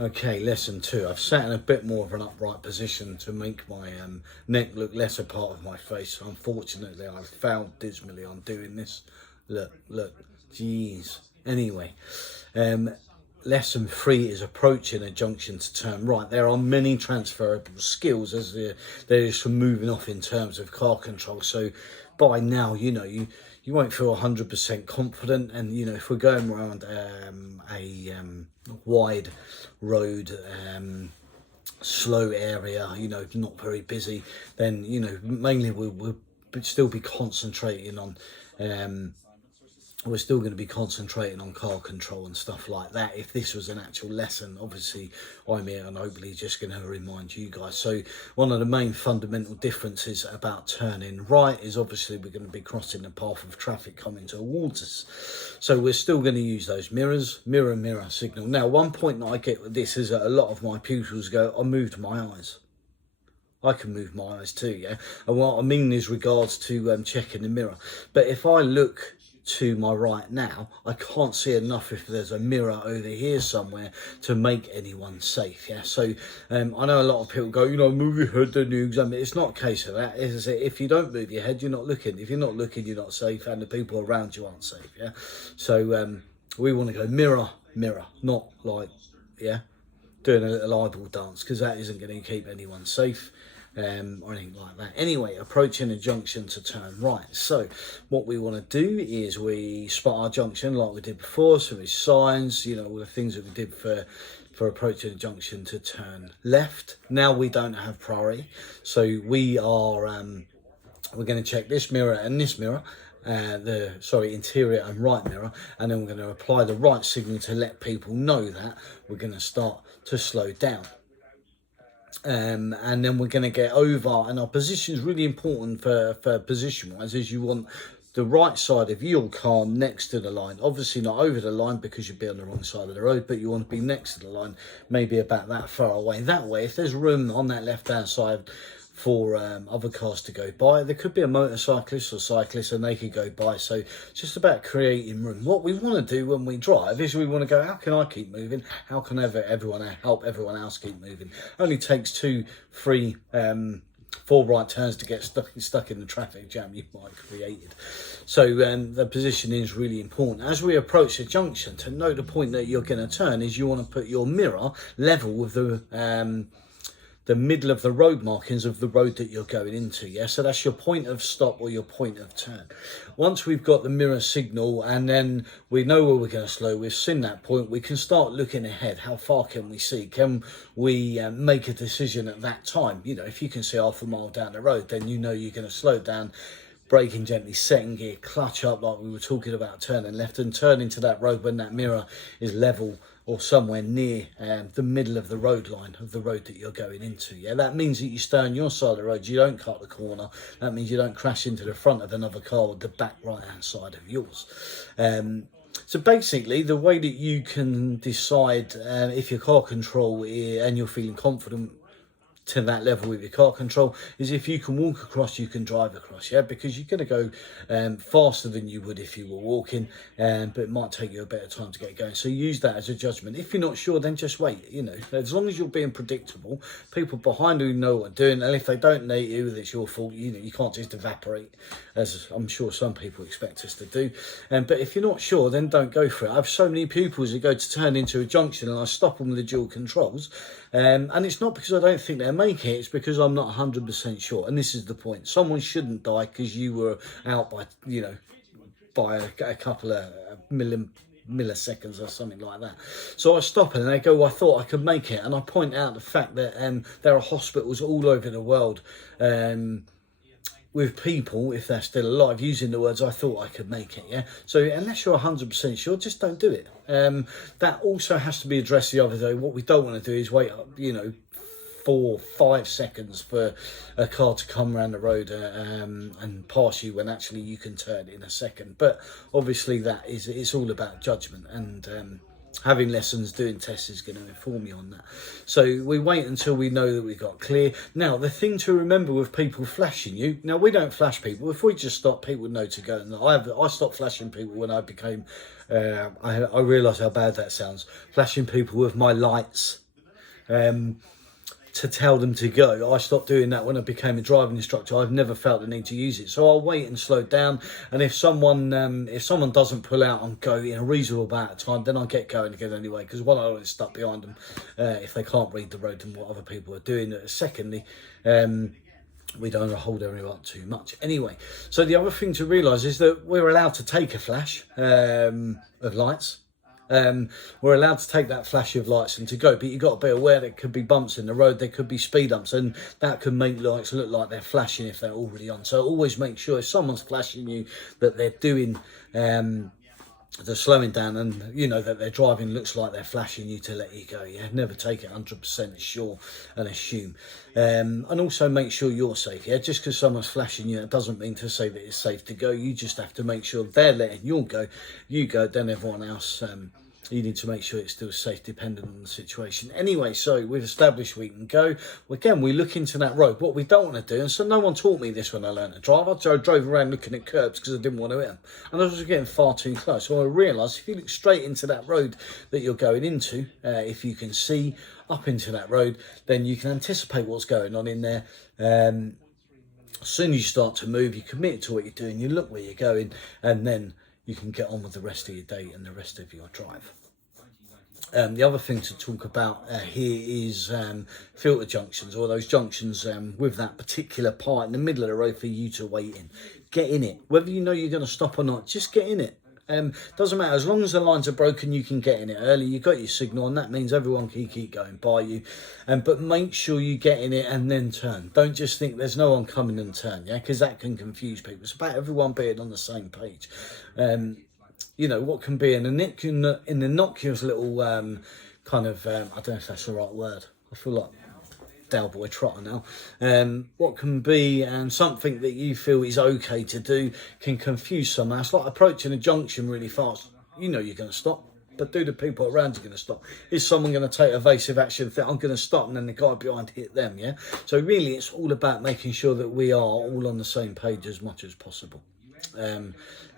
Okay, lesson 2. I've sat in a bit more of an upright position to make my neck look less a part of my face. Unfortunately, I've failed dismally on doing this. Look, jeez. Anyway, lesson 3 is approaching a junction to turn right. There are many transferable skills as there is from moving off in terms of car control. So by now, you won't feel 100% confident, and if we're going around a wide road, slow area, not very busy, then mainly we'll still be concentrating on we're still going to be concentrating on car control and stuff like that. If this was an actual lesson, obviously I'm here and hopefully just going to remind you guys. So one of the main fundamental differences about turning right is obviously we're going to be crossing the path of traffic coming towards us. So we're still going to use those mirrors, mirror signal. Now, one point that I get with this is that a lot of my pupils go, I moved my eyes. I can move my eyes too, yeah? And what I mean is regards to checking the mirror. But if I look to my right now, I can't see enough if there's a mirror over here somewhere to make anyone safe. Yeah, so I know a lot of people go, move your head, then you examine it. It's not a case of that. It's if you don't move your head, you're not looking. If you're not looking, you're not safe, and the people around you aren't safe. Yeah, so we want to go mirror, not like doing a little eyeball dance, because that isn't going to keep anyone safe. Or anything like that. Anyway, approaching a junction to turn right. So what we want to do is we spot our junction like we did before. So there's signs, all the things that we did for approaching a junction to turn left. Now we don't have priority, so we are we're going to check this mirror and this mirror, interior and right mirror, and then we're going to apply the right signal to let people know that we're going to start to slow down. And then we're going to get over, and our position is really important for position wise, is you want the right side of your car next to the line, obviously not over the line because you'd be on the wrong side of the road, but you want to be next to the line, maybe about that far away. That way, if there's room on that left hand side for other cars to go by, there could be a motorcyclist or cyclist and they could go by. So it's just about creating room. What we want to do when we drive is we want to go, how can I keep moving? How can everyone help everyone else keep moving? Only takes 2, 3, 4 right turns to get stuck in the traffic jam you might have created. So the positioning is really important. As we approach the junction, to know the point that you're going to turn is you want to put your mirror level with the middle of the road markings of the road that you're going into. Yeah, so that's your point of stop or your point of turn. Once we've got the mirror signal and then we know where we're going to slow, we've seen that point, we can start looking ahead. How far can we see? Can we make a decision at that time? If you can see half a mile down the road, then you're going to slow down, braking gently, second gear, clutch up like we were talking about, turning left and turn into that road when that mirror is level or somewhere near the middle of the road line of the road that you're going into. Yeah, that means that you stay on your side of the road, you don't cut the corner. That means you don't crash into the front of another car with the back right hand side of yours. So basically, the way that you can decide if your car control and you're feeling confident to that level with your car control is if you can walk across, you can drive across, yeah, because you're going to go faster than you would if you were walking, but it might take you a bit of time to get going. So use that as a judgment. If you're not sure, then just wait. As long as you're being predictable, people behind you know what they're doing, and if they don't know you, it's your fault. You can't just evaporate, as I'm sure some people expect us to do. But if you're not sure, then don't go for it. I have so many pupils that go to turn into a junction and I stop them with the dual controls, and it's not because I don't think they're make it, it's because I'm not 100% sure. And this is the point: someone shouldn't die because you were out by by a couple of milliseconds or something like that. So I stop and they go, well, I thought I could make it, and I point out the fact that there are hospitals all over the world with people, if they're still alive, using the words, I thought I could make it, yeah? So unless you're 100% sure, just don't do it. That also has to be addressed the other day. What we don't want to do is wait up, 4, 5 seconds for a car to come around the road and pass you when actually you can turn in a second. But obviously it's all about judgment, and having lessons, doing tests is going to inform you on that. So we wait until we know that we've got clear. Now, the thing to remember with people flashing you, now we don't flash people. If we just stop, people know to go. And I stopped flashing people when I became, I realised how bad that sounds. Flashing people with my lights to tell them to go. I stopped doing that when I became a driving instructor. I've never felt the need to use it, so I'll wait and slow down. And if someone doesn't pull out and go in a reasonable amount of time, then I get going again anyway, because one, I don't get stuck behind them if they can't read the road and what other people are doing. Secondly, we don't hold everyone up too much anyway. So the other thing to realise is that we're allowed to take a flash of lights. We're allowed to take that flash of lights and to go, but you've got to be aware there could be bumps in the road, there could be speed bumps, and that can make lights look like they're flashing if they're already on. So always make sure if someone's flashing you that they're doing the slowing down, and you know that their driving looks like they're flashing you to let you go. Yeah, never take it 100% sure and assume. And also make sure you're safe. Yeah, just because someone's flashing you, it doesn't mean to say that it's safe to go. You just have to make sure they're letting you go, then everyone else. You need to make sure it's still safe depending on the situation. Anyway, so we've established we can go. Again, we look into that road. What we don't want to do, and so no one taught me this when I learned to drive. I drove around looking at curbs because I didn't want to hit them. And I was getting far too close. So I realised if you look straight into that road that you're going into, if you can see up into that road, then you can anticipate what's going on in there. As soon as you start to move, you commit to what you're doing, you look where you're going, and then you can get on with the rest of your day and the rest of your drive. The other thing to talk about here is filter junctions, or those junctions with that particular part in the middle of the road for you to wait in. Get in it. Whether you know you're going to stop or not, just get in it. Doesn't matter, as long as the lines are broken, you can get in it early. You've got your signal, and that means everyone can keep going by you. But make sure you get in it and then turn. Don't just think there's no one coming and turn, yeah, because that can confuse people. It's about everyone being on the same page. You know, what can be in the innocuous little kind of, I don't know if that's the right word. I feel like Boy Trotter now. What can be something that you feel is okay to do can confuse someone. It's like approaching a junction really fast. You know you're going to stop, but do the people around you going to stop? Is someone going to take evasive action, think I'm going to stop, and then the guy behind hit them, yeah? So really it's all about making sure that we are all on the same page as much as possible.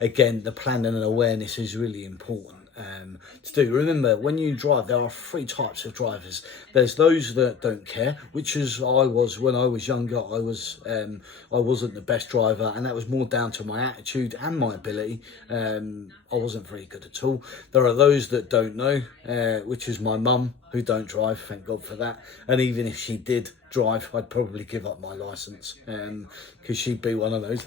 Again, the planning and awareness is really important to do. Remember, when you drive, there are three types of drivers. There's those that don't care, which is I was when I was younger. I wasn't the best driver, and that was more down to my attitude and my ability. I wasn't very good at all. There are those that don't know, which is my mum, who don't drive, thank God for that. And even if she did drive, I'd probably give up my licence, because she'd be one of those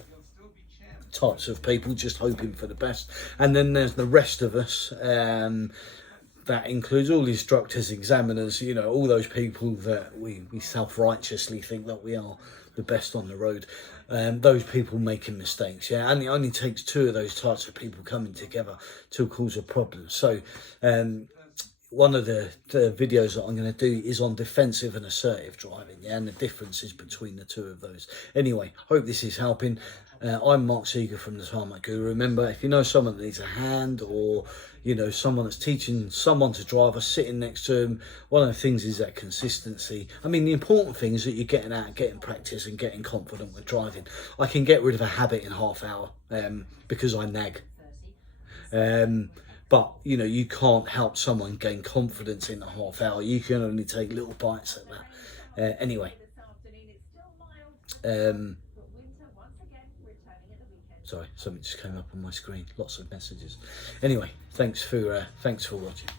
types of people just hoping for the best. And then there's the rest of us, that includes all instructors, examiners, you know, all those people that we self-righteously think that we are the best on the road. Those people making mistakes, yeah, and it only takes two of those types of people coming together to cause a problem. So one of the videos that I'm going to do is on defensive and assertive driving, yeah, and the differences between the two of those. Anyway, hope this is helping. I'm Mark Seeger from the Tarmac Guru. Remember, if you know someone that needs a hand, or you know someone that's teaching someone to drive or sitting next to them, one of the things is that consistency. I mean, the important thing is that you're getting out, getting practice, and getting confident with driving. I can get rid of a habit in half hour because I nag. But you know, you can't help someone gain confidence in a half hour. You can only take little bites at that. Anyway. Sorry, something just came up on my screen. Lots of messages. Anyway, thanks for watching.